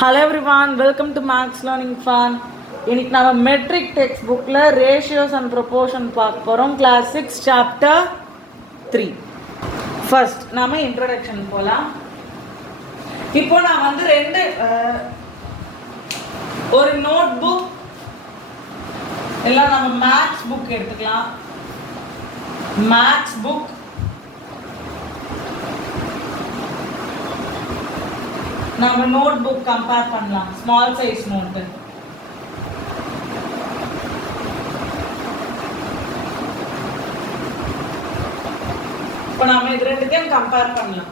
Hello everyone, welcome to Max Learning Fun. இன்னைக்கு நம்ம matric text புக்கில் ரேஷியோஸ் அண்ட் ப்ரொபோர்ஷன் பார்க்க போகிறோம். Class 6 chapter 3. ஃபர்ஸ்ட் நாம இன்ட்ரடக்ஷன் போகலாம். இப்போ நான் வந்து ஒரு நோட் புக் இல்லை நம்ம மேக்ஸ் புக் எடுத்துக்கலாம். மேக்ஸ் புக் நம்ம நோட் புக் கம்பேர் பண்ணலாம். ஸ்மால் சைஸ் நோட்டு இப்போ நம்ம இது ரெண்டுத்தையும் கம்பேர் பண்ணலாம்.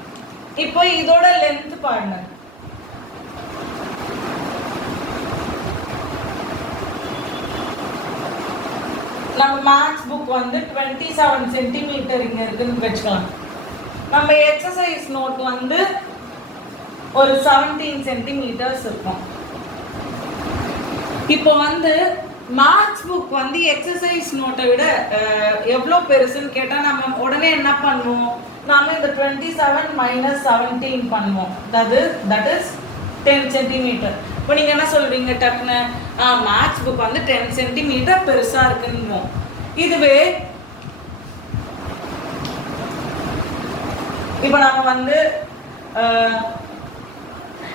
இப்போ இதோட லென்த் பாருங்க. நம்ம மேக்ஸ் புக் வந்து 27 சென்டிமீட்டர் இங்க இருக்குன்னு வச்சுக்கலாம். நம்ம எக்ஸசைஸ் நோட் வந்து ஒரு 17 சென்டிமீட்டர்ஸ் இருக்கும். இப்போ வந்து மேக்ஸ் புக் வந்து எக்ஸசைஸ் நோட்டை விட எவ்வளோ பெருசுன்னு கேட்டால் நம்ம உடனே என்ன பண்ணுவோம், நாம இந்த 27 மைனஸ் 17 பண்ணுவோம். That is 10 centimetre. இப்போ நீங்கள் என்ன சொல்றீங்க டக்குன்னு, மேக்ஸ் புக் வந்து 10 சென்டிமீட்டர் பெருசாக இருக்குன்னு. இதுவே இப்போ நம்ம வந்து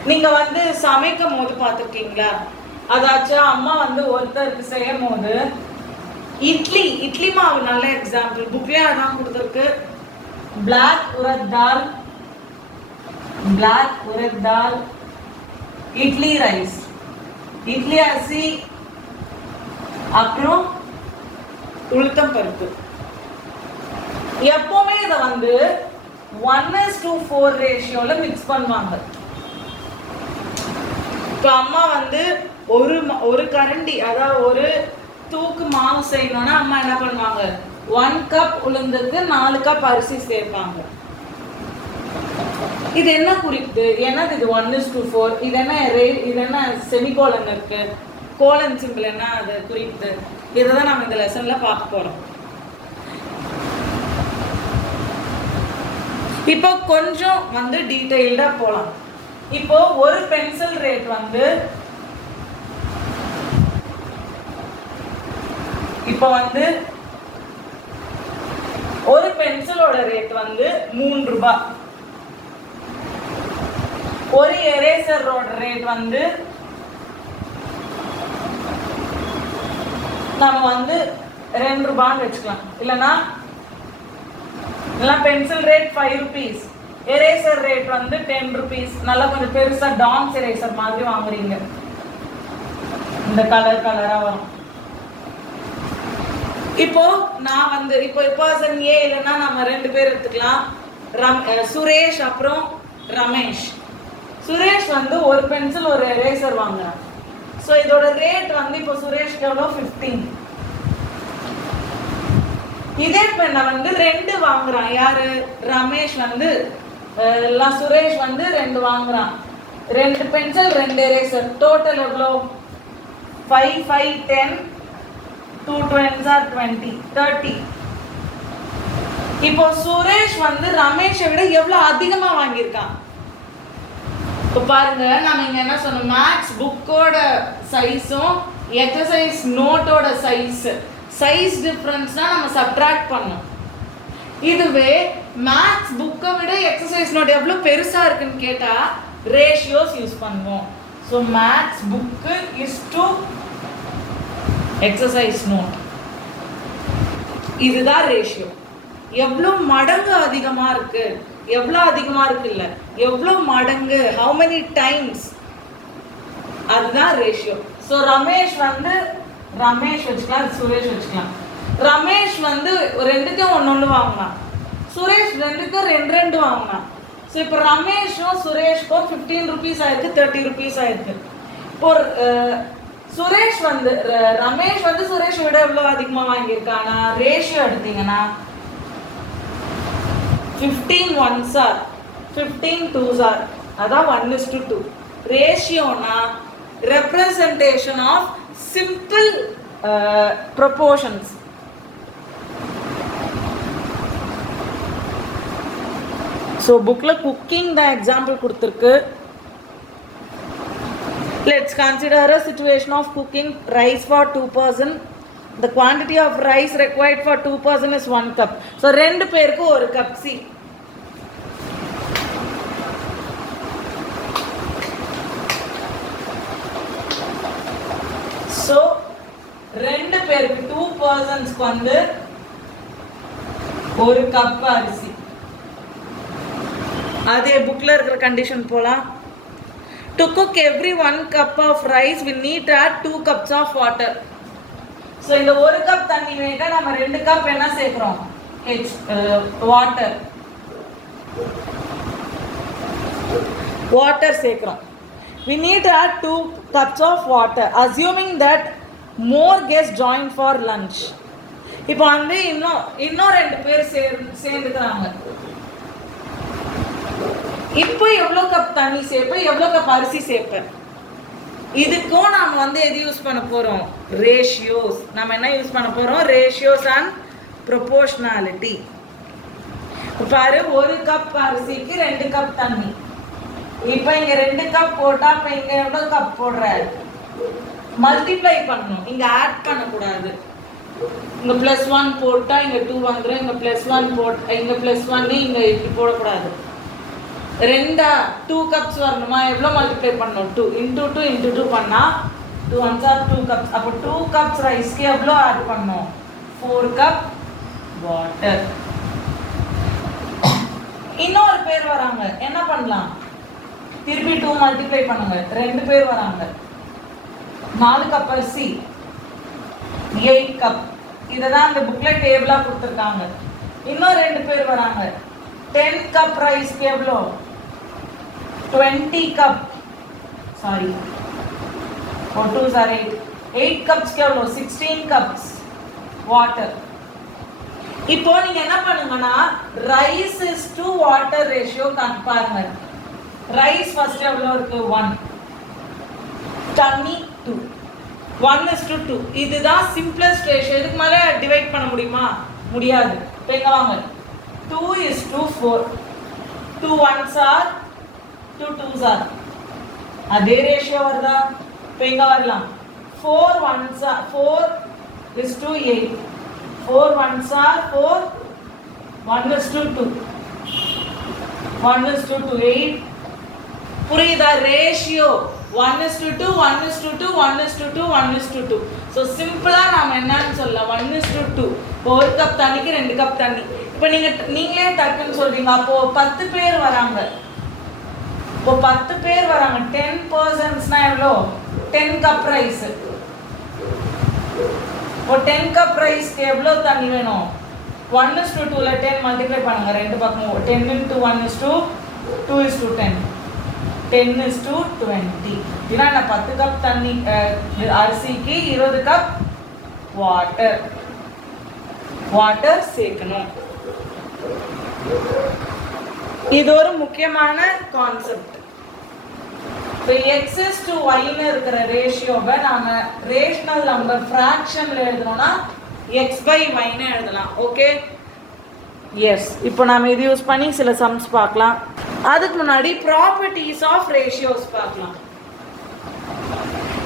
நீங்க வந்து சமைக்கும் போது பார்த்துருக்கீங்களா, அதாச்சும் அம்மா வந்து ஒருத்தருக்கு செய்யும் போது இட்லி மாவு நல்ல எக்ஸாம்பிள், புக்லேயே அதான் கொடுத்துருக்கு. பிளாக் உரத் தால், இட்லி ரைஸ், இட்லி அரிசி, அப்புறம் உளுத்தம் பருப்பு. எப்பவுமே இதை வந்து 1:4 ரேஷியோல மிக்ஸ் பண்ணுவாங்க. இப்போ அம்மா வந்து ஒரு கரண்டி, அதாவது ஒரு தூக்கு மாவு செய்யணும்னா அம்மா என்ன பண்ணுவாங்க, 1 கப் உளுந்துக்கு 4 கப் அரிசி சேர்ப்பாங்க. இது என்ன குறிக்குது, என்னது இது 1:4, இது என்ன செமிகோலன் இருக்கு, கோலன் சிம்பிள் என்ன அது குறிக்குது, இதைதான் நம்ம இந்த லெசன்ல பார்க்க போறோம். இப்போ கொஞ்சம் வந்து டீட்டெயில்டா போலாம். இப்போ ஒரு பென்சில் ரேட் வந்து ஒரு பென்சிலோட ரேட் வந்து 3 ரூபாய். ஒரு எரேசரோட ரேட் வந்து நம்ம வந்து 2 ரூபான்னு வச்சுக்கலாம். இல்லைன்னா pencil rate 5 rupees, eraser rate வந்து 10 rupees. நல்லா கொஞ்சம் பெருசா டாம்ஸ் எரேசர் மாதிரி வாங்குறீங்க, இந்த கலரா வரும். இப்போ நான் வந்து இப்போ பர்சன் ஏ இல்லைன்னா நம்ம 2 பேர் எடுத்துக்கலாம். சுரேஷ் அப்புறம் ரமேஷ். சுரேஷ் வந்து ஒரு பென்சில் ஒரு எரேசர் வாங்குறான். ஸோ இதோட ரேட் வந்து இப்போ சுரேஷ்க்கு எவ்வளோ, 15. இதே பெண்ணை வந்து 2 வாங்குறான். யாரு, ரமேஷ் வந்து சுரேஷ் வந்து 2 வாங்குறான். 2 பென்சில் 2 எரேசர், டோட்டல் எவ்வளோ, 5 5 10, 2 20 are 20, 30. இப்போ சுரேஷ் வந்து ரமேஷை விட எவ்வளவு அதிகமா வாங்கியிருக்கான். இப்போ பாருங்க, நம்ம இங்க என்ன சொன்னோம், மேக்ஸ் புக்கோட சைஸும் எக்ஸசைஸ் நோட்டோட சைஸ் டிஃபரன்ஸ்னா நம்ம சப்ட்ராக்ட் பண்ணோம். இதுவே மேக்ஸ் புக்கை விட எக்ஸசைஸ் நோட் எவ்வளோ பெருசாக இருக்குன்னு கேட்டால் ரேஷியோஸ் யூஸ் பண்ணுவோம். So maths book is to exercise note, இதுதான் ரேஷியோ. எவ்வளோ மடங்கு அதிகமாக இருக்கு, எவ்வளோ அதிகமாக இருக்கு இல்லை, எவ்வளோ மடங்கு, ஹவு மெனி டைம்ஸ், அதுதான் ரேஷியோ. ஸோ ரமேஷ் வச்சுக்கலாம், சுரேஷ் வச்சுக்கலாம். ரமேஷ் வந்து 2க்கும் 1 வாங்கினான், சுரேஷ் 2க்கும் 2 வாங்கினான். ஸோ இப்போ ரமேஷும் சுரேஷ்க்கும் 15 rupees ஆயிருக்கு, 30 rupees ஆயிருக்கு. இப்போ ரமேஷ் வந்து சுரேஷ் விட எவ்வளோ அதிகமாக வாங்கியிருக்கானா, ரேஷியோ எடுத்தீங்கன்னா 15 1s are 15 2s are, அதான் 1:2. ரேஷியோனா representation of simple proportions. So புக்கில் குக்கிங் தான் எக்ஸாம்பிள் கொடுத்துருக்கு. Let's consider a situation of cooking rice for 2 person. The quantity of rice required for 2 person is 1 cup. So 2 பேருக்கு 1 cup. See. So 2 பேருக்கு 2 persons வந்து 1 cup அரிசி. அதே புக்ல இருக்கிற கண்டிஷன் போலாம். To cook every 1 cup of rice, we need to add 2 cups of water. So இந்த 1 cup தண்ணி வேக நம்ம 2 cup என்ன சேர்க்கிறோம்? water சேர்க்கிறோம். We need to add 2 cups of water, assuming that more guests join for lunch. இப்போ வந்து இன்னும் 2 பேர் சேர்ந்துக்கிறாங்க. இப்போ எவ்வளோ கப் தண்ணி சேர்ப்பேன், எவ்வளோ கப் அரிசி சேர்ப்பேன்? இதுக்கும் நாம் வந்து எது யூஸ் பண்ண போகிறோம்? ரேஷியோஸ். நம்ம என்ன யூஸ் பண்ண போகிறோம்? Ratios and proportionality. பாரு, 1 கப் அரிசிக்கு 2 கப் தண்ணி. இப்போ இங்கே 2 கப் போட்டால் இப்போ இங்கே எவ்வளோ கப் போடுற? மல்டிப்ளை பண்ணணும், இங்கே ஆட் பண்ணக்கூடாது. இங்கே +1 போட்டால் இங்கே 2 வந்துடும், இங்கே +1 போட்டு இங்கே +1 இங்கே இப்படி போடக்கூடாது. 2 cups வரணுமா? எவ்வளோ மல்டிப்ளை பண்ணணும்? 2 into 2 into 2 பண்ணால் 2 ones are 2 cups. அப்போ 2 cups ரைஸ்க்கு எவ்வளோ ஆட் பண்ணணும்? 4 cup வாட்டர். இன்னொரு பேர் வராங்க, என்ன பண்ணலாம்? திருப்பி 2 மல்டிப்ளை பண்ணுங்க. 2 பேர் வராங்க, 4 கப் அரிசி, 8 கப். இதை தான் அந்த புக்லெட் டேபிளாக கொடுத்துருக்காங்க. இன்னும் 2 பேர் வராங்க, 10 கப் ரைஸ்க்கு எவ்வளோ? 20 கப். சாரி, 2 are 8 கப்ஸ்க்கு எவ்வளோ? 16 கப்ஸ் வாட்டர். இப்போ நீங்க என்ன பண்ணுங்கன்னா rice is to water ratio பாருங்க. ரைஸ் ஃபர்ஸ்ட் எவ்வளோ இருக்கு? 1, தண்ணி 2, 1:2. இதுதான் சிம்பிளஸ்ட் ரேஷியோ. இதுக்கு மேலே டிவைட் பண்ண முடியுமா? முடியாது. இப்போ எங்க வாங்க, 2:4. 2 ones are 2 twos are. அதே ரேஷியோ வருதா? இப்போ இங்க வரலாம். 4 ones are 4:8. 4 ones are 4. 1:2. 1:2. 8. புரியுதா? ரேஷியோ 1:2, 1:2, 1:2, 1:2. ஸோ சிம்பிளா நாம என்னன்னு சொல்லலாம்? 1:2. இப்போ 1 கப் தண்ணிக்கு 2 கப் தண்ணி. இப்போ நீங்களே டக்குன்னு சொல்றீங்க. அப்போ 10 பேர் வராங்க. இப்போ 10 பேர் வராங்க, 10 personsனா எவ்வளோ? 10 கப் ரைஸ். இப்போ 10 கப் ரைஸ்க்கு எவ்வளோ தண்ணி வேணும்? 1:2ல 10 மல்டிப்ளை பண்ணுங்க ரெண்டு பக்கமும். 10 into 1:2:10. 10:20. ஏன்னா நான் 10 கப் தண்ணி அரிசிக்கு 20 கப் வாட்டர் சேர்க்கணும். இது ஒரு முக்கியமான கான்செப்ட். இப்போ x is to y-ன்னு இருக்கிற ரேஷியோவை நாம ரேஷனல் நம்பர் ஃப்ராக்ஷன்ல எழுதணும்னா x/y-ன்னு எழுதலாம். Okay, yes. இப்போ நாம இது யூஸ் பண்ணி சில சம்ஸ் பார்க்கலாம். அதுக்கு முன்னாடி ப்ராப்பர்ட்டிஸ் ஆஃப் ரேஷியோஸ் பார்க்கலாம்.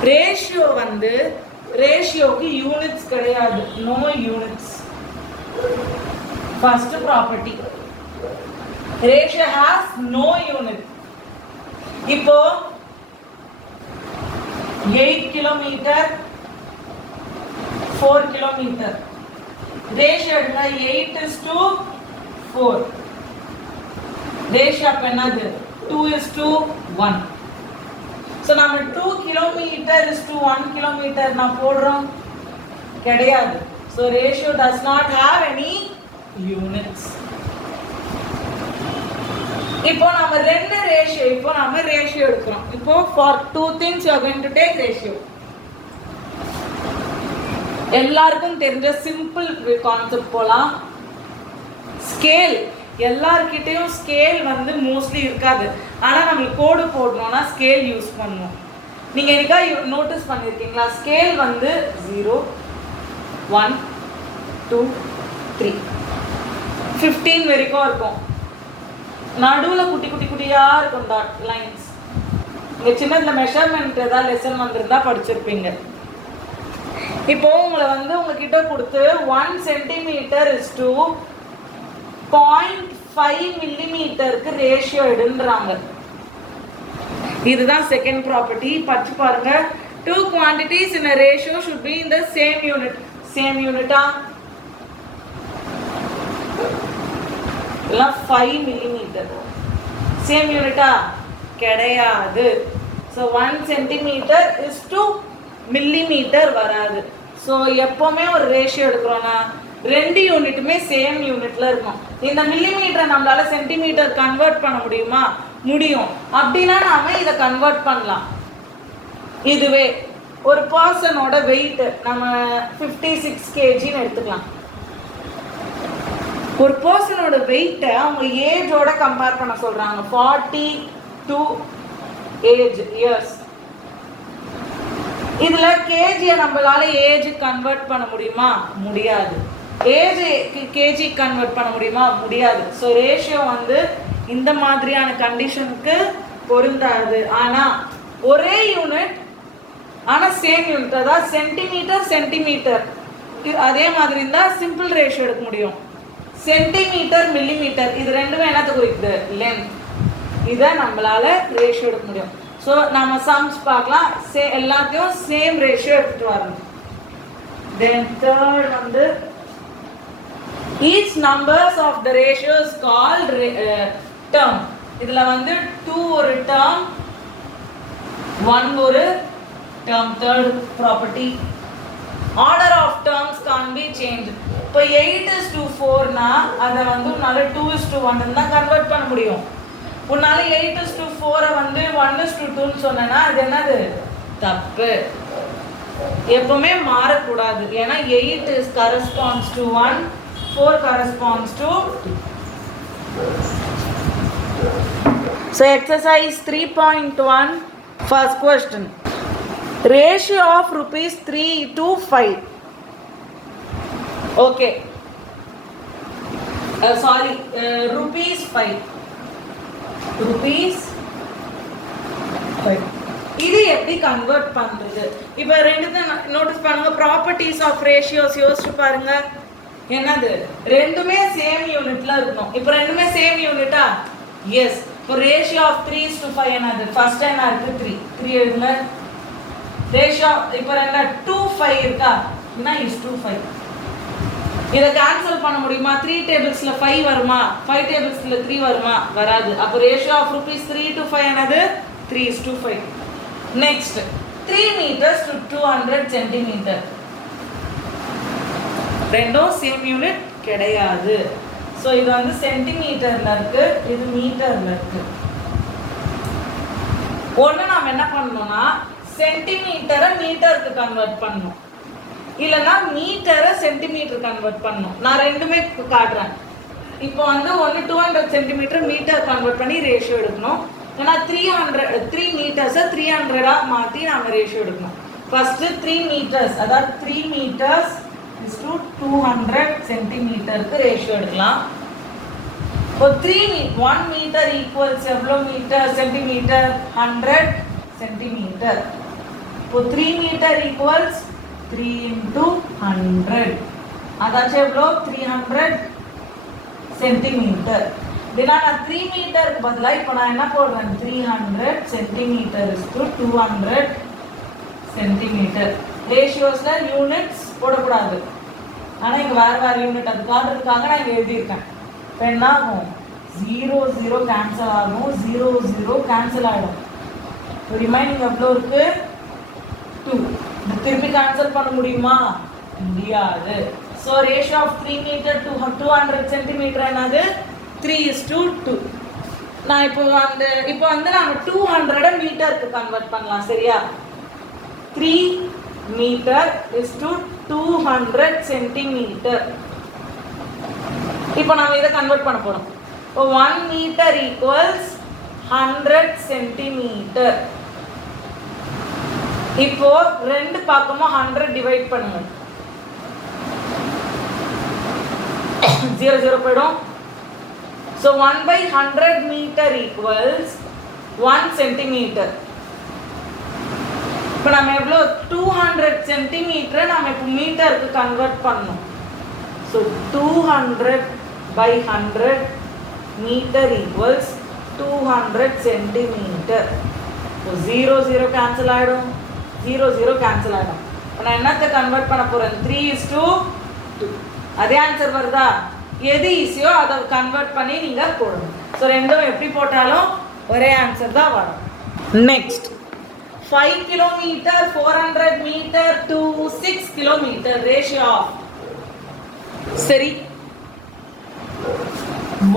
ரேஷியோ வந்து ரேஷியோக்கு யூனிட்ஸ் கிடையாது, no units. First property, ratio has no unit. இப்போ 8 கிலோமீட்டர் 4 கிலோமீட்டர் ரேஷியோ எடுங்க. 8:4. ரேஷியோ அப்ப என்னது? 2:1. ஸோ நம்ம 2 கிலோமீட்டர் is to 1 கிலோமீட்டர் நான் போடுறோம் கிடையாது. So ratio does not have any units. இப்போ நம்ம ரெண்டு ரேஷியோ எடுக்கிறோம். இப்போ for 2 things you are going to take ratio. எல்லாருக்கும் தெரிஞ்ச சிம்பிள் கான்செப்ட் போலாம். ஸ்கேல். எல்லார்கிட்டையும் ஸ்கேல் வந்து மோஸ்ட்லி இருக்காது. ஆனால் நம்மளுக்கு கோடு போடணும்னா ஸ்கேல் யூஸ் பண்ணுவோம். நீங்கள் எனக்கா நோட்டீஸ் பண்ணியிருக்கீங்களா? ஸ்கேல் வந்து 0, 1, 2, 3, 15 வரைக்கும் இருக்கும். நடுவில் குட்டி குட்டி குட்டியாக இருக்கும் டாட் லைன்ஸ். இங்கே சின்னதில் மெஷர்மெண்ட் ஏதாவது லெசன் வந்திருந்தா படிச்சிருப்பீங்க. இப்போ உங்களை வந்து உங்ககிட்ட கொடுத்து 1 சென்டிமீட்டர் இஸ் டு 0.5 மில்லிமீட்டருக்கு ரேஷியோ எடுன்றாங்க. இதுதான் செகண்ட் ப்ராப்பர்ட்டி. படிச்சு பாருங்க. 2 quantities in a ratio should be in the same unit. Same unit-ஆ? இல்லை 5 மில்லிமீட்டர். சேம் யூனிட்டா? கிடையாது. So 1 centimetre is to millimetre வராது. ஸோ எப்போவுமே ஒரு ரேஷியோ எடுக்கிறோன்னா 2 யூனிட்டுமே சேம் யூனிட்ல இருக்கும். இந்த மில்லிமீட்டரை நம்மளால சென்டிமீட்டர் கன்வெர்ட் பண்ண முடியுமா? முடியும். அப்படின்னா நாம இதை கன்வெர்ட் பண்ணலாம். இதுவே ஒரு பர்சனோட வெயிட் நம்ம 56 kgன்னு எடுத்துக்கலாம். ஒரு பர்சனோட வெயிட்டை அவங்க ஏஜோட கம்பேர் பண்ண சொல்றாங்க. 42 ஏஜ் இயர்ஸ். இதுல கேஜியை நம்மளால ஏஜ் கன்வெர்ட் பண்ண முடியுமா? முடியாது. ஏஜ் கேஜி கன்வெர்ட் பண்ண முடியுமா? முடியாது. ஸோ ரேஷியோ வந்து இந்த மாதிரியான கண்டிஷனுக்கு பொருந்தாது. ஆனால் ஒரே யூனிட் ஆனால் சேம் யூனிட், அதாவது சென்டிமீட்டர் சென்டிமீட்டர் அதே மாதிரி இருந்தால் சிம்பிள் ரேஷியோ எடுக்க முடியும். சென்டிமீட்டர் மில்லிமீட்டர் இது ரெண்டுமே என்னத்தை குறிக்குது? லென்த். இதை நம்மளால ரேஷியோ எடுக்க முடியும். ஸோ நம்ம சம்ஸ் பார்க்கலாம். எல்லாத்தையும் சேம் ரேஷியோ எடுத்துட்டு வரணும். தென் தேர்ட் வந்து each numbers of the ratio is called term. இதுல வந்து 2 ஒரு term, 1 ஒரு term. third property, order of terms can't be changed. இப்போ 8:4 னா அதை வந்து உன்னால 2:1 தான் கன்வெர்ட் பண்ண முடியும். உன்னால 8:4 வந்து 1:2 சொன்னா அது என்னது? தப்பு. எப்பவுமே மாறக்கூடாது. ஏன்னா 8 corresponds to 1, 4 corresponds to 2. So exercise 3.1, first question. Ratio of rupees 3 to 5. Okay. Rupees 5. Rupees 5. இது எப்படி கன்வெர்ட் பண்றது? இப்போ ரெண்டுத்தை நோட்டீஸ் பண்ணுங்க. ப்ராப்பர்ட்டிஸ் ஆஃப் ரேஷியோஸ் யோசிச்சு பாருங்க. என்னது? ரெண்டுமே சேம் யூனிட்ல இருக்கணும். இப்போ ரெண்டுமே சேம் யூனிட்டா? எஸ். இப்போ ரேஷியோ ஆஃப் 3:5 என்னது? ஃபர்ஸ்ட் என்ன இருக்கு? 3 எழுதுங்க. ரேஷியோ இப்போ ரெண்டா 2:5 இருக்கா? என்ன இஸ் 2:5. இதை கேன்சல் பண்ண முடியுமா? 3 டேபிள்ஸ்ல 5 வருமா? 5 டேபிள்ஸ்ல 3 வருமா? வராது. அப்போ ரேஷியோ ஆஃப் rupees 3 to 5 என்னது? 3:5. Next 3 meters to 200 centimeter. ரெண்டும் சேம் யூனிட் கிடையாது. ஸோ இது வந்து சென்டிமீட்டர்ல இருக்கு, இது மீட்டர்ல இருக்கு. ஒன்று நாம் என்ன பண்ணணும்னா சென்டிமீட்டரை மீட்டருக்கு கன்வெர்ட் பண்ணணும், இல்லைன்னா மீட்டரை சென்டிமீட்டர் கன்வெர்ட் பண்ணணும். நான் ரெண்டுமே காட்டுறேன். இப்போ வந்து ஒன்று 200 சென்டிமீட்டர் மீட்டர் கன்வெர்ட் பண்ணி ரேஷியோ எடுக்கணும். ஏன்னா 3 மீட்டர்ஸை 300 மாற்றி நம்ம ரேஷியோ எடுக்கணும். ஃபர்ஸ்ட் 3 மீட்டர்ஸ், அதாவது 3 meters is to 200 சென்டிமீட்டருக்கு ரேஷியோ எடுக்கலாம். இப்போ 1 மீட்டர் ஈக்குவல்ஸ் எவ்வளோ மீட்டர்? சென்டிமீட்டர். 100 சென்டிமீட்டர். இப்போ 3 மீட்டர் ஈக்குவல்ஸ் 3 into 100. அதாச்சும் எவ்வளோ? 300 சென்டிமீட்டர். அப்படின்னா நான் 3 மீட்டருக்கு பதிலாக இப்போ நான் என்ன போடுறேன்? 300 சென்டிமீட்டர் is to 200 சென்டிமீட்டர். ரேஷியோஸில் யூனிட்ஸ் போடக்கூடாது. ஆனால் இங்கே வேறு யூனிட் அது காட்டுறதுக்காக நான் இங்கே எழுதியிருக்கேன். இப்போ என்ன ஆகும்? 0 0 கேன்சல் ஆகும், 0 0 கேன்சல் ஆகிடும். இப்போ ரிமைனிங் எவ்வளோ இருக்கு? 2. இது திருப்பி கேன்சல் பண்ண முடியுமா? முடியாது. So ratio of 3 metre to 200 centimetre என்னது? 3:2. நான் இப்போ வந்து நம்ம 200 மீட்டருக்கு கன்வெர்ட் பண்ணலாம். சரியா? 3 மீட்டர் is to 200 சென்டிமீட்டர். இப்போ நம்ம இதை கன்வெர்ட் பண்ண போறோம். இப்போ 1 மீட்டர் ஈக்குவல்ஸ் 100 சென்டிமீட்டர். இப்போ ரெண்டு பக்கமும் 100 டிவைட் பண்ணுங்க. 0 0 போயிடும். So 1/100 meter equals 1 centimeter. இப்போ நம்ம எவ்வளோ 200 சென்டிமீட்டரை நம்ம இப்போ மீட்டருக்கு கன்வெர்ட் பண்ணணும். So 200/100 metre equals 200 centimetre. So 0 0 cancel ஆகிடும், 0 0 கேன்சல் ஆகிடும். இப்போ நான் என்னத்தை கன்வெர்ட் பண்ண போகிறேன்? 3:2. அதே ஆன்சர் வருதா? எது ஈஸியோ அதை கன்வெர்ட் பண்ணி நீங்கள் போடணும். ஸோ ரெண்டும் எப்படி போட்டாலும் ஒரே ஆன்சர் தான் வரும். Next 5 kilometer 400 meter to 6 kilometer ratio of சரி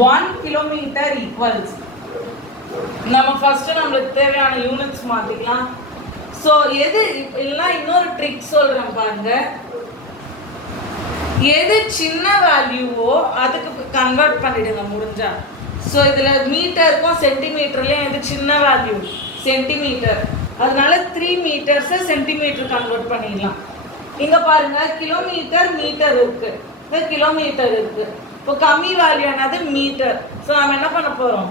1 kilometer equals நம்ம ஃபர்ஸ்ட் நம்மளுக்கு தேவையான யூனிட்ஸ் மாத்திக்கலாம். ஸோ எது எல்லாம் இன்னொரு ட்ரிக் சொல்றேன் பாருங்க. எது சின்ன வேல்யூவோ அதுக்கு கன்வெர்ட் பண்ணிடுங்க முடிஞ்சா. ஸோ இதில் மீட்டருக்கும் சென்டிமீட்டர்லேயும் எது சின்ன வேல்யூ? சென்டிமீட்டர். அதனால 3 மீட்டர்ஸை சென்டிமீட்டர் கன்வெர்ட் பண்ணிடலாம். இங்கே பாருங்க கிலோமீட்டர் மீட்டர் இருக்கு, இது கிலோமீட்டர் இருக்கு. இப்போ கம்மி வேல்யூ என்னது? மீட்டர். ஸோ நம்ம என்ன பண்ண போகிறோம்?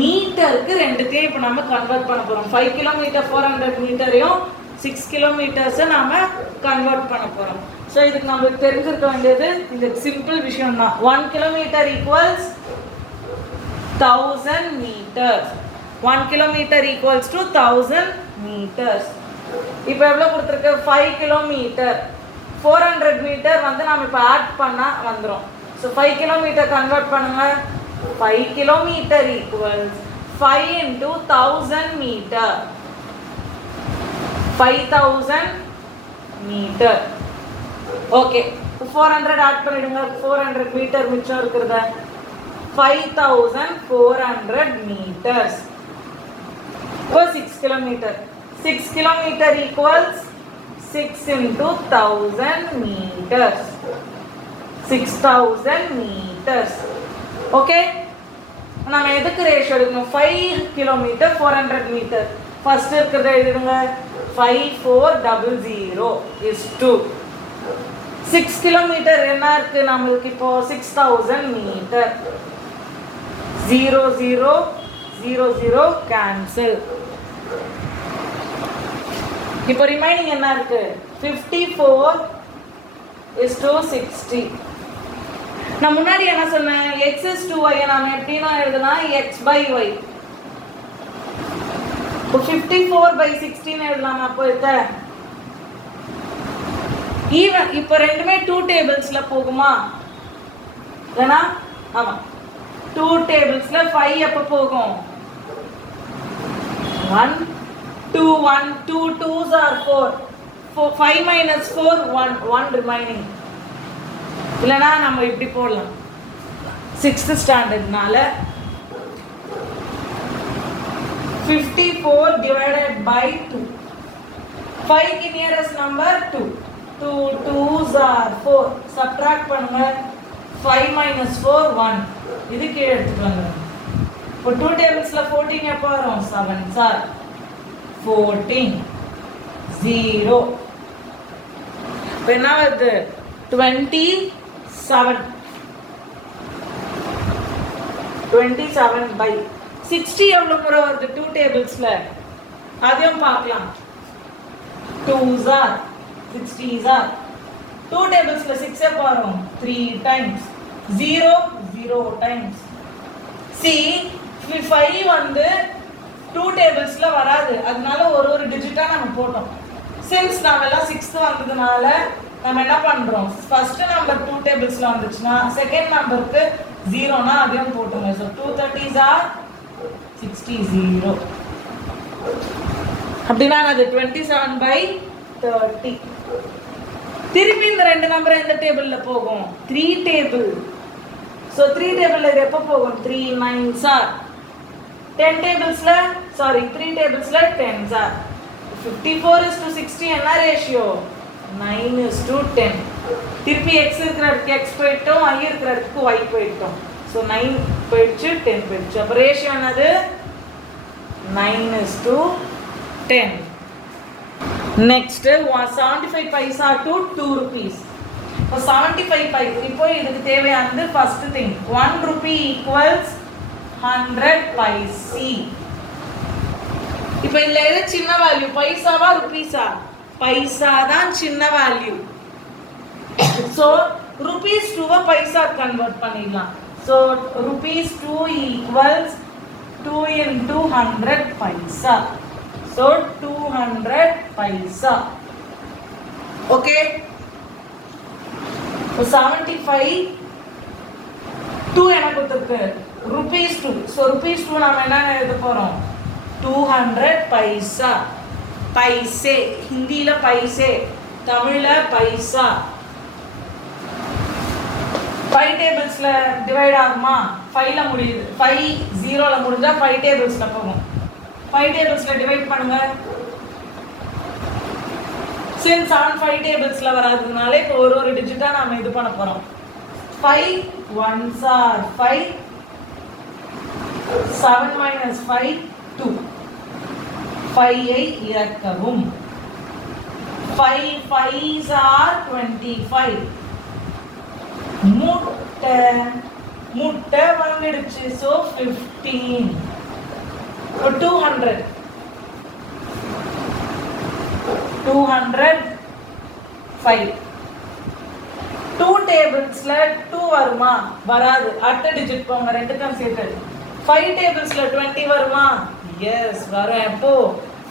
மீட்டருக்கு ரெண்டுத்தையும் இப்போ நம்ம கன்வெர்ட் பண்ண போகிறோம். 5 kilometer 400 மீட்டரையும் 6 kilometers நாம் கன்வெர்ட் பண்ண போகிறோம். ஸோ இதுக்கு நம்மளுக்கு தெரிஞ்சிருக்க வேண்டியது இந்த சிம்பிள் விஷயம் தான். 1 kilometer equals 1000 meters. 1 kilometer equals to 1000 meters. இப்போ எவ்வளோ கொடுத்துருக்கு? 5 kilometer 400 மீட்டர் வந்து நம்ம இப்போ ஆட் பண்ணால் வந்துடும். ஸோ 5 kilometer கன்வெர்ட் பண்ணுங்க. 5 kilometer equals 5 into 1000 meter. 5000 meter. Okay, 400 add பண்ணிடுங்க. 400 மீட்டர் மிச்சம் இருக்கிறத 5400 meters. இப்போ 6 kilometer. 6 kilometer equals 6 into 1000 meters. 6000 meters. Okay, நம்ம எதுக்கு ரேஷியோ எடுக்கணும்? 5 kilometer 400 meter. ஃபர்ஸ்ட் இருக்கிறத எழுதுங்க. 5400 is 2. 6 kilometer என்ன இருக்கு நம்மளுக்கு? இப்போ 6000 meter. 0 0 0 0 cancel. இப்போ ரிமைனிங் என்ன இருக்கு? 54 is to 60. நான் முன்னாடி என்ன சொன்னேன்? x is to y நாம எப்படினா எழுதுனா x by y. இப்போ 54/16 எழுதலாம். அப்போ இத ஈவன் இப்போ ரெண்டுமே 2 டேபிள்ஸ்ல போகுமா? ஏனா ஆமா 2 டேபிள்ஸ்ல 5 எப்ப போகும்? 1 2 1 2 2s are 4. 5 minus 4 1 remaining. இல்லனா நம்ம இப்படி போடலாம். 6th ஸ்டாண்டர்ட்னால 54 divided by 2. 5 की nearest number 2. 2 2s are 4. Subtract பண்ணுங்க. 5 minus 4 1. இது கீழ எடுத்துட்டு வாங்க. இப்போ 2 டேபிள்ஸ்ல 14 எப்ப வரும்? 7s are 14 0. இப்போ என்ன வருது? 27/60 எவ்வளவு முறை வருது 2 டேபிள்ஸ்ல? அதையும் பார்க்கலாம். 2s are 60s are 2 டேபிள்ஸ்ல 6 எப்ப வரும்? 3 times. 0 0 times. see 5 வந்து 2 டேபிள்ஸ்ல வராது, அதனால ஒரு டிஜிட்டா நம்ம போட்டோம். சின்ஸ் நாம எல்லாம் 6th வந்ததுனால நம்ம என்ன பண்றோம்? ஃபர்ஸ்ட் நம்பர் 2 டேபிள்ஸ்ல வந்துச்சுன்னா செகண்ட் நம்பருக்கு 0னா அதையும் போட்டுங்க. So 230s are 60 0. அப்படின்னா அது 27/30. திருப்பி இந்த ரெண்டு நம்பர் எந்த டேபிள்ல போகும்? 3 டேபிள். ஸோ 3 டேபிள்ல இது எப்போ போகும்? 3 9s are 10 டேபிள்ஸ்ல 3 டேபிள்ஸ்ல 10s are 54 is to 60 என்ன ரேஷியோ? 9 is to 10. திருப்பி x இருக்கிறதுக்கு x போயிட்டோம், y இருக்கிறதுக்கு y போயிட்டோம். ஸோ 9 போயிடுச்சு, 10 போயிடுச்சு. அப்போ ரேஷியோ என்னது? 9 is to 10. Next 75 paisa to 2 rupees. இப்போ 75 paisa. இப்போ இதுக்கு தேவையானது first thing 1 rupee equals 100 paise. இப்போ இதுல எது சின்ன வேல்யூ, பைசாவா ருபீஸா? பைசா தான் சின்ன வேல்யூ. ஸோ ருபீஸ் 2 பைசா கன்வெர்ட் பண்ணிடலாம். So rupees 2 equals 2 into 100 paisa. So 200 paisa. Okay. So 75 2 என்ன கொடுத்திருக்கு? rupees 2. So rupees 2 நாம என்ன எழுத போறோம்? 200 paisa. பைசே, ஹிந்தில பைசே, தமிழ்ல பைசா. 5 டேபிள்ஸ்ல டிவைட் ஆகுமா? 5ல முடியுது. 5 0ல முடிஞ்சா 5 டேபிள்ஸ்ல போகும். 5 டேபிள்ஸ்ல டிவைட் பண்ணுங்க. since 5 டேபிள்ஸ்ல வராததுனால இப்போ ஒரு டிஜிட்டா நாம இது பண்ண போறோம். 5 1s are 5, 7 minus 5 2. 5 ஐ இறக்கவும். 5 5s are 25. முட்டை வந்துடுச்சு. so 15. 200 5. 2 டேபிள்ஸ்ல 2 வருமா? வராது. அடுத்த டிஜிட் போங்க, ரெண்டுக்கும் சேர்த்து. 5 டேபிள்ஸ்ல 20 வருமா? எஸ் வரும். எப்போ?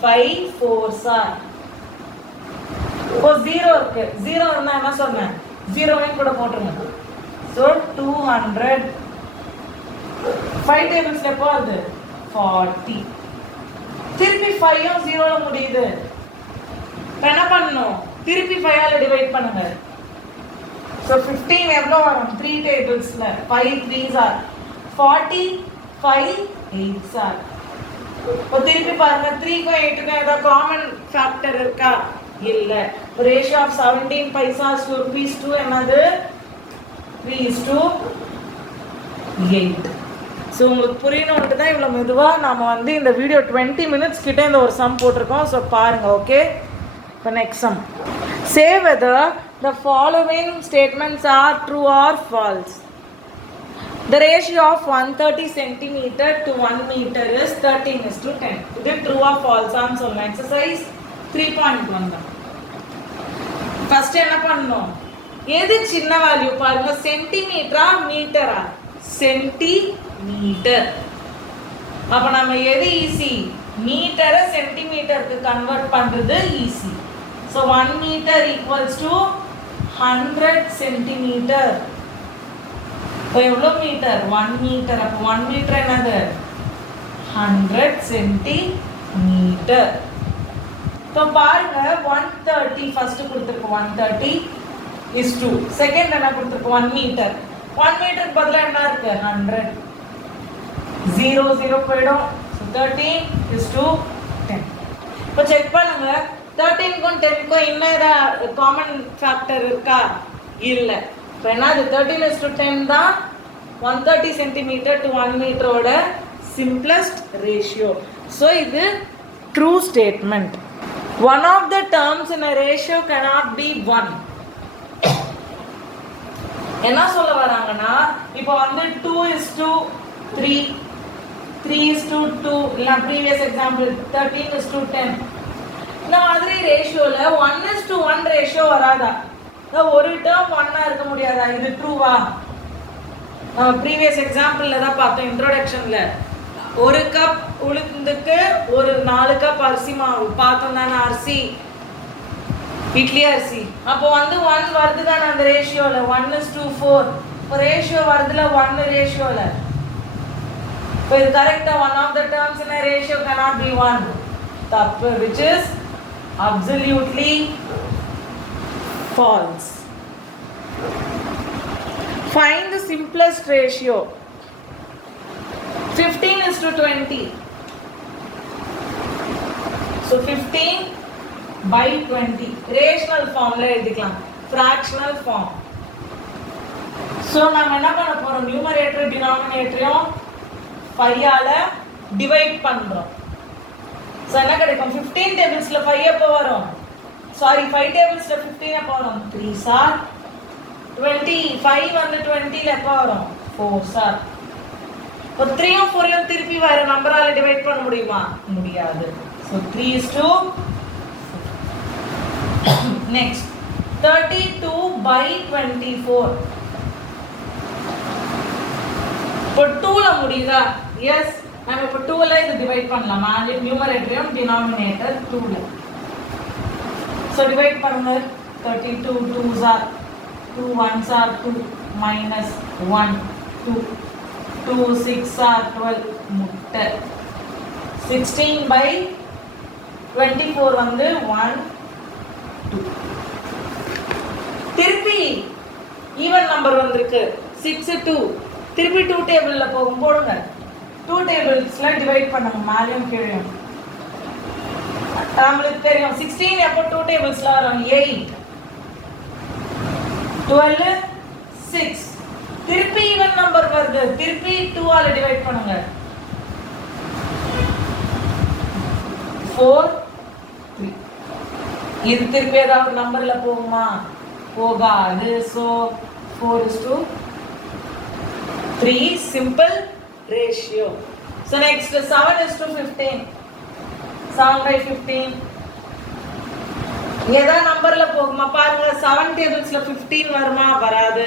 5 4s are. இப்போ 0 இருக்கு. 0 இருந்தா என்ன சொன்னேன்? 0 கூட போட்டுருங்க. So 200. 5 tables எப்போ வருது? 40. திருப்பி 5ம் 0ல முடியுது. என்ன பண்ணணும்? திருப்பி 5 ஆல டிவைட் பண்ணுங்க. So 15 எவ்வளவு வரும்? 3 tablesல 5 3s are 40, 5 8s are. இப்போ திருப்பி பாருங்க, 3க்கும் 8க்கும் ஏதாவது காமன் ஃபேக்டர் இருக்கா? இல்ல. Ratio of 17 paisas to rupees 2 என்னது? 3:8. ஸோ உங்களுக்கு புரியணுன்ட்டு தான் இவ்வளோ மெதுவாக நாம் வந்து இந்த வீடியோ 20 minutes கிட்டே இந்த ஒரு சம் போட்டிருக்கோம். ஸோ பாருங்கள். ஓகே, இப்போ next sum. Say whether the following statements are true or false. The ratio of 130 centimeter to 1 meter is 13:10. இது true or false ஆன்னு சொல்லலாம். எக்ஸசைஸ் 3.1 தான். ஃபர்ஸ்ட் என்ன பண்ணணும்? எது சின்ன வேல்யூ பாருங்க, சென்டிமீட்டரா மீட்டரா? சென்டிமீட்டர். அப்ப நம்ம எது ஈஸி? மீட்டரை சென்டிமீட்டருக்கு கன்வெர்ட் பண்றது easy. So 1 meter equals to 100 centimeter. இப்போ எவ்வளோ மீட்டர்? 1 மீட்டர். அப்போ 1 மீட்டர் என்னது? 100 சென்டிமீட்டர். இப்போ பாருங்க, 130 ஃபர்ஸ்ட் கொடுத்துருக்கு. 130 is 2. செகண்ட் என்ன கொடுத்துருக்கு? 1 மீட்டர். 1 மீட்டருக்கு பதிலா என்ன இருக்கு? 100. 0 0 போயிடும். 13 is to 10. இப்போ செக் பண்ணுங்க, 13க்கும் 10க்கும் இன்னும் ஏதாவது காமன் ஃபேக்டர் இருக்கா? இல்ல. இப்போ என்னது? 13 is to 10 தான் 130 சென்டிமீட்டர் to 1 மீட்டரோட சிம்பிளஸ்ட் ரேஷியோ. ஸோ இது true statement. One of the terms in a ratio cannot be 1. என்ன சொல்ல வராங்கன்னா, இப்போ வந்து 2:3, 3:2, இல்ல ப்ரீவியஸ் எக்ஸாம்பிள் 13:10. இந்த மாதிரி ரேஷியோல 1:1 ரேஷியோ வராதா? ஒரு டேர்ம் 1 இருக்க முடியாதா? இது ட்ரூவா? நம்ம ப்ரீவியஸ் எக்ஸாம்பிள்ல தான் பார்த்தோம், இன்ட்ரோடக்ஷன்ல. ஒரு கப் உளுந்துக்கு ஒரு 4 கப் அரிசி மாவு பார்த்தோம் தானே? அரிசி, இட்லி அரிசி. அப்போ வந்து 1 வருது தானே அந்த ரேஷியோல. 1:4. இப்போ ரேஷியோ வருதுல 1 ரேஷியோல. இப்போ இது கரெக்டா? One of the terms in a ratio cannot be 1. தப்பு, which is absolutely false. Find the simplest ratio. 15:20. So 15/20. Rational formல எழுதிக்கலாம். Fractional form. So நாம என்ன பண்ண போறோம்? நியூமரேட்டர் டினாமினேட்டரையும் 5 ஆல டிவைட் பண்றோம். So என்ன கிடைக்கும்? 15 டேபிள்ஸ்ல 5 எப்போ வரும்? சாரி, 5 டேபிள்ஸ்ல 15 எப்போ வரும்? 3s are 20. 5 வந்து 20ல எப்போ வரும்? 4s are. இப்போ 3யும் 4யும் திருப்பி வேற நம்பரால டிவைட் பண்ண முடியுமா? முடியாது. So 3 is to next 32 by 24. இப்போ 2ல முடியுதா? எஸ். நம்ம இப்போ 2ல இது டிவைட் பண்ணலாமா? நியூமரேட்டரையும் டினாமினேட்டர் 2ல. ஸோ டிவைட் பண்ணுங்க. 32 2s are 2 1s are 2 minus 1 2 2 6 are 12 முட்டை 16 by 24 வந்து 1 2. திருப்பி ஈவன் நம்பர் வந்திருக்கு 6 2. திருப்பி 2 டேபிள்ல போகும் போடுங்க. 2 டேபிள்ஸ்ல டிவைட் பண்ணுங்க மேலயும் கீழயும். நம்மளுக்கு தெரியும் 16 எப்போ 2 டேபிள்ஸ்ல வரும் 8 12 6. திருப்பி ஈவன் நம்பர் வருது. திருப்பி 2 ஆல டிவைட் பண்ணுங்க 4 3. இது திருப்பி ஏதாவது நம்பர்ல போகுமா? போகாது. So 4 is to 3 simple ratio. So next 7 is to 15. 7 by 15. ஏதா நம்பர்ல போகுமா பாருங்க. 7 டேபிள்ஸ்ல 15 வருமா? வராது.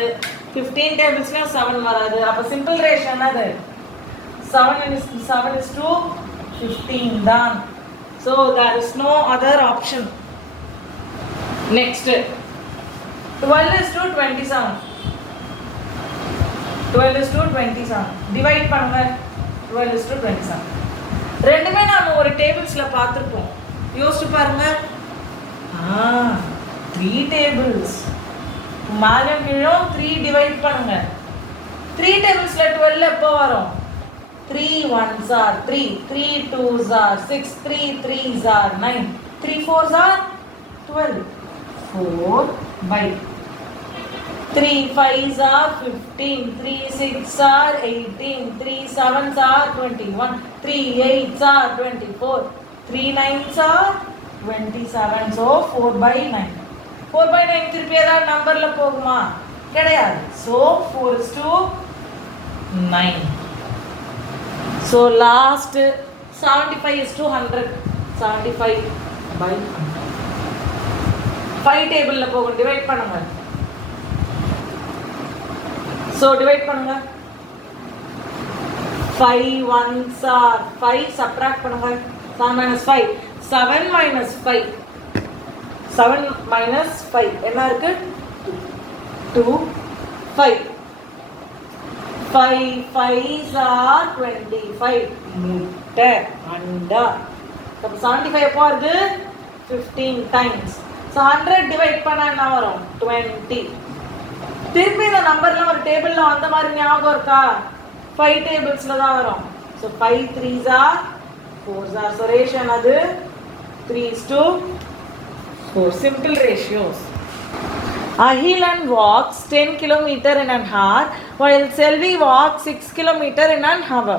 15 டேபிள்ஸ்ல 7 வராது. அப்ப சிம்பிள் ரேஷியோ என்னது? 7 is to 15 தான். So there is no other option. Next 12 is to 27. 12 is to 27. Divide பண்ணுங்க. 12 is to 27. ரெண்டுமே நாம ஒரு டேபிள்ஸ்ல பார்த்திருப்போம். யோசிச்சு பாருங்க. 3 டேபிள்ஸ். மேலும் கீழும் 3 டிவைட் பண்ணுங்க. 3 டேபிள்ஸ்ல 12 எப்போ வரும்? 3 1s are 3, 3 2s are 6, 3 3s are 9, 3 4s are 12. 4 by 3 5s are 15, 3 6s are 18, 3 7s are 21, 3 8s are 24, 3 9s are 27. So 4 by 9. 4 by 9 திருப்பி ஏதாவது நம்பர்ல போகுமா? கிடையாது. So 4 is to 9. So last 75 is to 100. 75 by 100. 5 டேபிள்ல போகும். டிவைட் பண்ணுங்க. So divide பண்ணுங்க. 5 1s are 5. Subtract பண்ணுங்க. 7 minus 5. 7 minus 5. 7 minus 5 என்ன இருக்கு? 2 5. 5 5s are 25. முட்டை அண்டா. அப்ப 75 எப்போ வருது? 15 times. So 100 டிவைட் பண்ணா என்ன வரும்? 20. திருப்பி இந்த நம்பர்ல ஒரு டேபிள்ல அந்த மாதிரி ஞாபகம் இருக்கா? 5 டேபிள்ஸ்ல தான் வரும். So 5 3s are 4s are. So ratio அது 3 is to 4. Simple ratios. Ahilan walks 10 km in an hour while Selvi walks 6 km in an hour.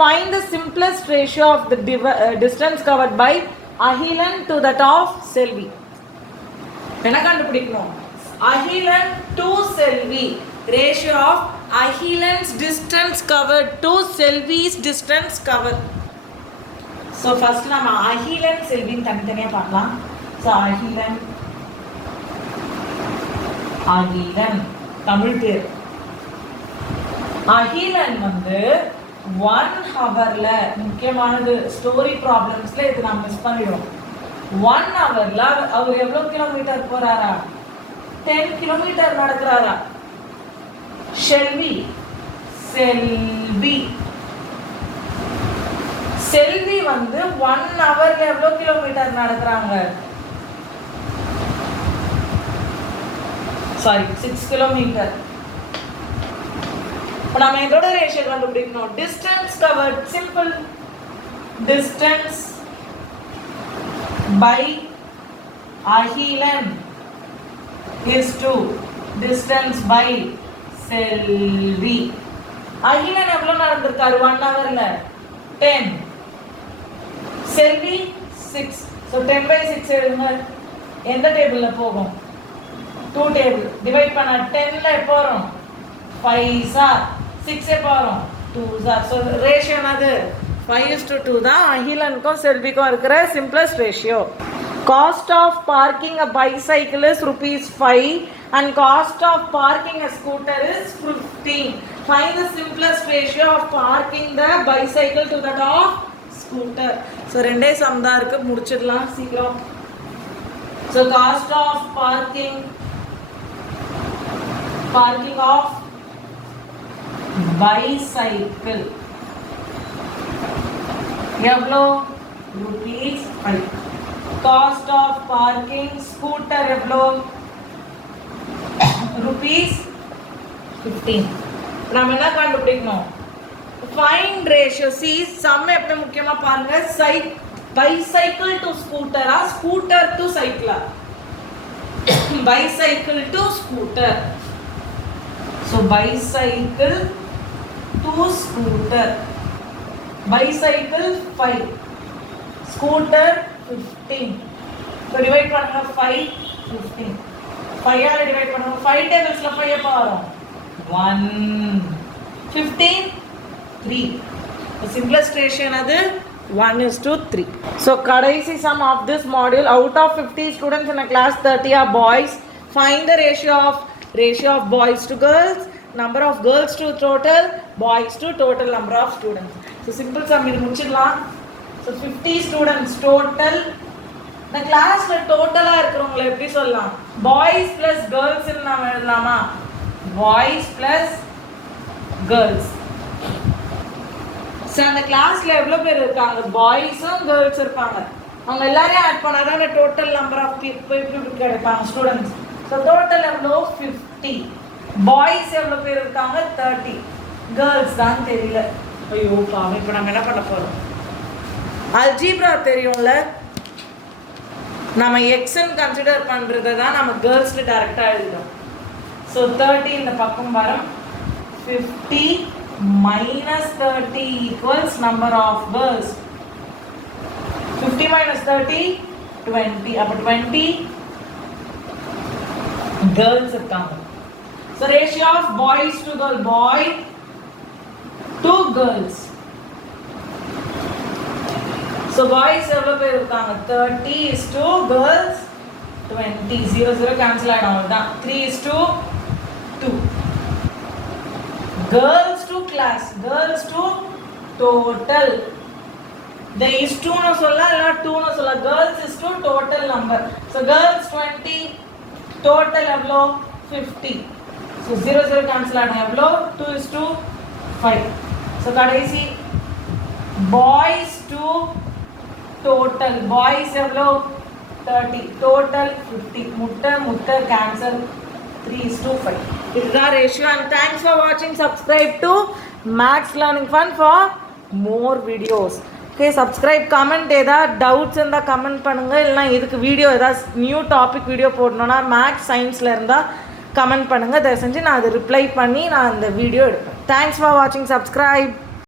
Find the simplest ratio of the distance covered by Ahilan to that of Selvi. என்ன கண்டுபிடிக்கணும்? Ahilan to Selvi. Ratio of Ahilan's distance covered to Selvi's distance covered. So first நம்ம Ahilan Selvi தனித்தனியா பார்க்கலாம். So Ahilan Tamil பேர். Ahilan வந்து 1 hourல முக்கியமானது story ப்ராப்ளம்ஸ்ல இது நான் மிஸ் பண்ணிடுவோம். 1 hourல அவர் எவ்வளவு கிலோமீட்டர் போறாரா? 10 கிலோமீட்டர் நடக்கிறாரா? செல்வி வந்து 1 hourல எவ்வளவு கிலோமீட்டர் நடக்கிறாங்க? Sorry 6 kilometre. இப்போ நாம இதோட ரேஷியோ கண்டுபிடிக்கணும். Distance covered simple. Distance by Ahilan is to distance by Selvi. Ahilan எவ்வளவு நடந்திருக்காரு 1 hourல? 10. Selvi 6. So 10 by 6 எழுதுங்க. எந்த டேபிள்ல போகும்? 2 டேபிள். டிவைட் பண்ணா 10ல எப்போ வரும்? 5s are 6 எப்போ வரும்? 2s are. So ratio என்னது? 5:2 தான் அகிலனுக்கும் செல்விக்கும் இருக்கிற simplest ratio. Cost of parking a bicycle is ₹5 and cost of parking a scooter is 15. Find the simplest ratio of parking the bicycle to that of scooter. So ரெண்டே some தான் இருக்கு, முடிச்சிடலாம் சீக்கிரம். So cost of parking of bicycle எவ்வளோ? ₹5. Cost of parking scooter எவ்வளோ? ₹15. நம்ம என்ன கண்டுபிடிக்கணும்? Find ratio. See, sum எப்படி முக்கியமா பாருங்க. Bicycle to scooter ah, scooter to cycle ah? Bicycle to scooter. So bicycle to scooter. Bicycle 5, scooter 15. So divide பண்ணுங்க 5, 15. 5 ஆல divide பண்ணுங்க. 5 tablesல 5 எப்ப வரும்? 1. 15, 3. The simplest ratio என்னது? 1:3. So கடைசி sum of this module, out of 50 students in a class, 30 are boys. Find the ratio of boys to girls, number of girls to total, boys to total number of students. So simple sum இது முடிச்சிடலாம். So 50 students total. இந்த கிளாஸ்ல டோட்டலா இருக்கிறவங்களை எப்படி சொல்லலாம்? Boys plus girls நாம எழுதலாமா? Boys plus girls. ஸோ அந்த கிளாஸ்ல எவ்வளோ பேர் இருக்காங்க? பாய்ஸும் கேர்ள்ஸ் இருப்பாங்க. அவங்க எல்லாரையும் ஆட் பண்ணாதான் அந்த டோட்டல் நம்பர் ஆஃப் பீப்புள் கிடைப்பாங்க, ஸ்டூடெண்ட்ஸ். ஸோ டோட்டல் எவ்வளோ? 50. பாய்ஸ் எவ்வளோ பேர் இருக்காங்க? 30. கேர்ள்ஸ் தான் தெரியல. ஐயோ பாவம், இப்போ நம்ம என்ன பண்ண போகிறோம்? அல்ஜீப்ரா தெரியும்ல, நம்ம எக்ஸ்ன்னு கன்சிடர் பண்ணுறதை தான் நம்ம கேர்ள்ஸில் டேரெக்டாக எழுதுகிறோம். ஸோ 30 இந்த பக்கம் வரும். 50 minus 30 equals number of girls. 50 minus 30, 20. அப்போ 20 girls இருக்காங்க. So ratio of boys to girl, boy to girls. So boys எவ்வளோ பேர் இருக்காங்க? 30 is to girls 20. 0 cancel ஆகிடும் தான். 3:2. Girls to class, girls to total. The is 2 no solla illa 2 no solla. Girls is to total number. So girls 20, total evlo 50. So 0 cancel ஆகும் எவ்வளோ? 2:5. So கடைசி boys to total, boys எவ்வளோ? 30, total 50. முட்டை cancel. 3:5. இதுதான் ரேஷியோ. And thanks for வாட்சிங். Subscribe to maths learning fun for more videos. Okay, subscribe. Comment ஏதாவது doubts இருந்தால் கமெண்ட் பண்ணுங்கள். இல்லைனா இதுக்கு வீடியோ ஏதாவது நியூ டாபிக் வீடியோ போடணுன்னா மேக்ஸ் சயின்ஸில் இருந்தால் கமெண்ட் பண்ணுங்கள். தயவு செஞ்சு நான் அதை ரிப்ளை பண்ணி நான் அந்த வீடியோ எடுப்பேன். தேங்க்ஸ் ஃபார் வாட்சிங். சப்ஸ்கிரைப்.